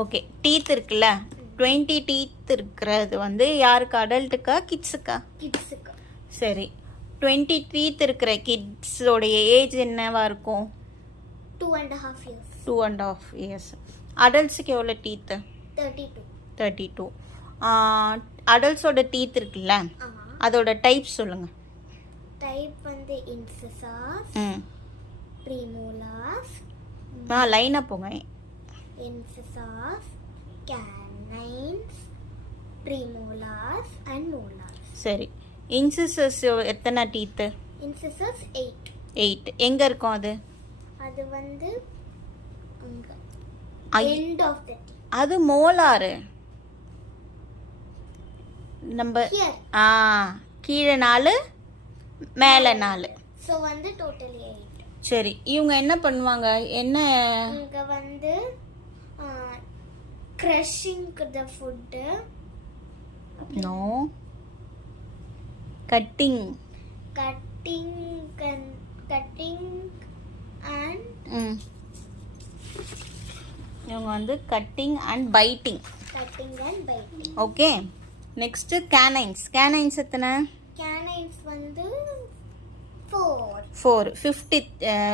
Okay, teeth இருக்குல்ல, 20 teeth இருக்கிறது வந்து யாருக்கு, அடல்ட்டுக்கா கிட்ஸுக்கா? கிட்ஸுக்கு. சரி, 20 டீத் இருக்கிற கிட்ஸோடைய ஏஜ் என்னவா இருக்கும்? 2.5 years. 2.5 years. அடல்ட்ஸுக்கு எவ்வளோ டீத்து? 32. 32. அடல்ட்ஸோட டீத் இருக்குல்ல, அதோட டைப் சொல்லுங்கள். டைப் வந்து இன்சிசர்ஸ், ப்ரீமோலார்ஸ். லைனாக போங்க. Incisors, canines, ப்ரீமோலார்ஸ் and molars. சரி, இன்சிசர்ஸ் எத்தனை டீத்து? இன்சிசர்ஸ் 8. 8. எங்கே இருக்கும் அது? அது வந்து எண்ட் ஆஃப் தி டீத். அது மோலாரு. நம்ம கீழே 4 மேலே 4. ஸோ வந்து டோட்டலி 8. சரி, இவங்க என்ன பண்ணுவாங்க? என்ன இங்க வந்து crushing the food. No. Cutting and இவங்க வந்து cutting and biting. Okay, next canines எத்தனை? கேனைன்ஸ் வந்து 4. 50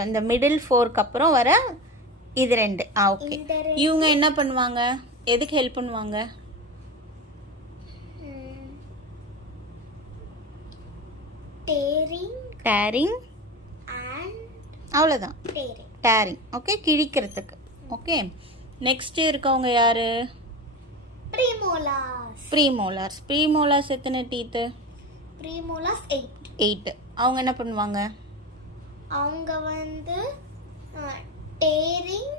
இந்த மிடில் 4க்கு அப்புறம் வர இது 2. ஓகே, இவங்க என்ன பண்ணுவாங்க? எதுக்கு ஹெல்ப் பண்ணுவாங்க? டேரிங் and அவ்வளோதான். டேரிங். ஓகே, கிழிக்கிறதுக்கு. ஓகே, நெக்ஸ்ட் இருக்கவங்க யாரு? ப்ரீமோலார்ஸ் எத்தனை டீத்து? ப்ரீமோலார்ஸ் 8. அவங்க என்ன பண்ணுவாங்க? அவங்க வந்து tearing,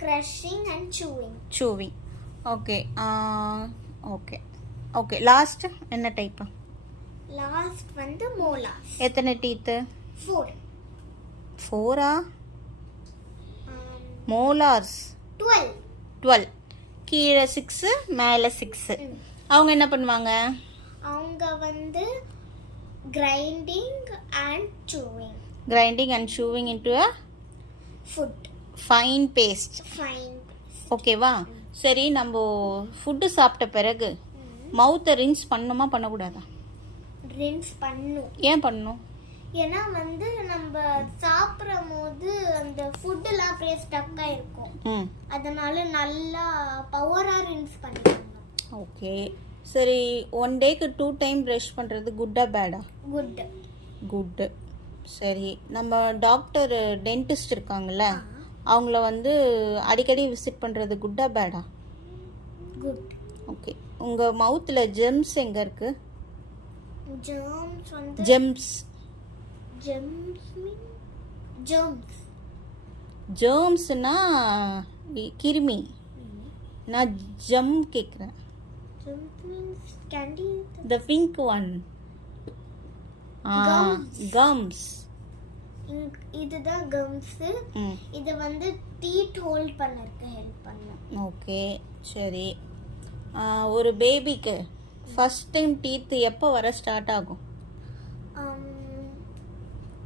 crushing and chewing. Okay, okay. Last என்ன டைப்? லாஸ்ட் வந்து மோலார்ஸ். எத்தனை டீத்து? 4. மோலார்ஸ் 12. கீழே 6, மேலே 6. அவங்க என்ன பண்ணுவாங்க? அவங்க வந்து grinding and chewing into a food. fine paste. ஓகேவா? சரி, நம்ம ஃபுட்டு சாப்பிட்ட பிறகு மவுத்தை ரின்ஸ் பண்ணணுமா பண்ணக்கூடாதா? ரின்ஸ் பண்ணணும். ஏன் பண்ணணும்? ஏன்னா வந்து நம்ம சாப்பிடும் போது அந்த ஃபுட்டெல்லாம் அப்படியே ஸ்டக் ஆயிருக்கும். அதனால நல்லா பவரா ரின்ஸ் பண்ணிடுவாங்க. ஓகே, சரி. 1 டேக்கு 2 டைம் ப்ரஷ் பண்ணுறது குட்டா பேடா? குட். சரி, நம்ம டாக்டர் டென்டிஸ்ட் இருக்காங்கல்ல, அவங்கள வந்து அடிக்கடி விசிட் பண்ணுறது குட்டா பேடா? குட். ஓகே, உங்கள் மவுத்தில் ஜெம்ஸ் எங்கே இருக்கு? ஜெர்ம்ஸ்னா கிருமி. நான் ஜம் கேட்குறேன். The pink one. Gums. இதுதான் gums. இது வந்து டீத் ஹோல்ட் பண்ணறதுக்கு ஹெல்ப் பண்ணும். ஓகே, சரி. ஒரு பேபிக்கு ஃபர்ஸ்ட் டைம் டீத் எப்போ வர ஸ்டார்ட் ஆகும்?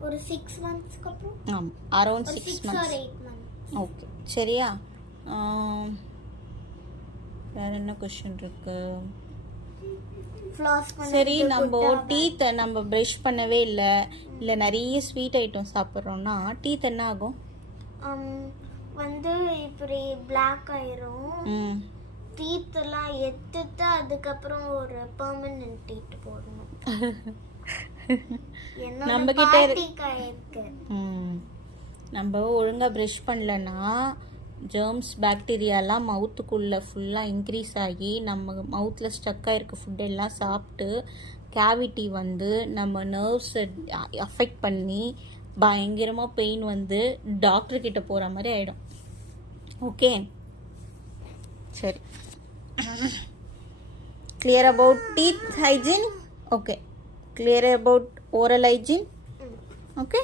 ஒரு 6 monthsக்கு அப்புறம். Around 6 months or 8 months. Okay, சரியா? வேற என்ன क्वेश्चन இருக்கு? சரி, நம்ம டீத்தை நம்ம ப்ரஷ் பண்ணவே இல்லை நிறைய ஸ்வீட் ஐட்டம் சாப்பிட்றோம்னா டீத் என்ன ஆகும்? வந்து இப்படி பிளாக் ஆயிரும். டீத் எல்லாம் எடுத்துட்டு அதுக்கப்புறம் ஒரு பெர்மனன்ட் டீத் போடணும். நம்ம கிட்ட இருக்கு. நம்ம ஒழுங்கா ப்ரஷ் பண்ணலன்னா ஜெர்ம்ஸ் பாக்டீரியாலாம் மவுத்துக்குள்ளே ஃபுல்லாக இன்க்ரீஸ் ஆகி நம்ம மவுத்தில் ஸ்டக் ஆகிருக்க ஃபுட்டெல்லாம் சாப்பிட்டு கேவிட்டி வந்து நம்ம நர்வ்ஸை அஃபெக்ட் பண்ணி பயங்கரமாக பெயின் வந்து டாக்டர்கிட்ட போகிற மாதிரி ஆகிடும். ஓகே, சரி. clear about teeth hygiene? Okay, clear about oral hygiene? Okay.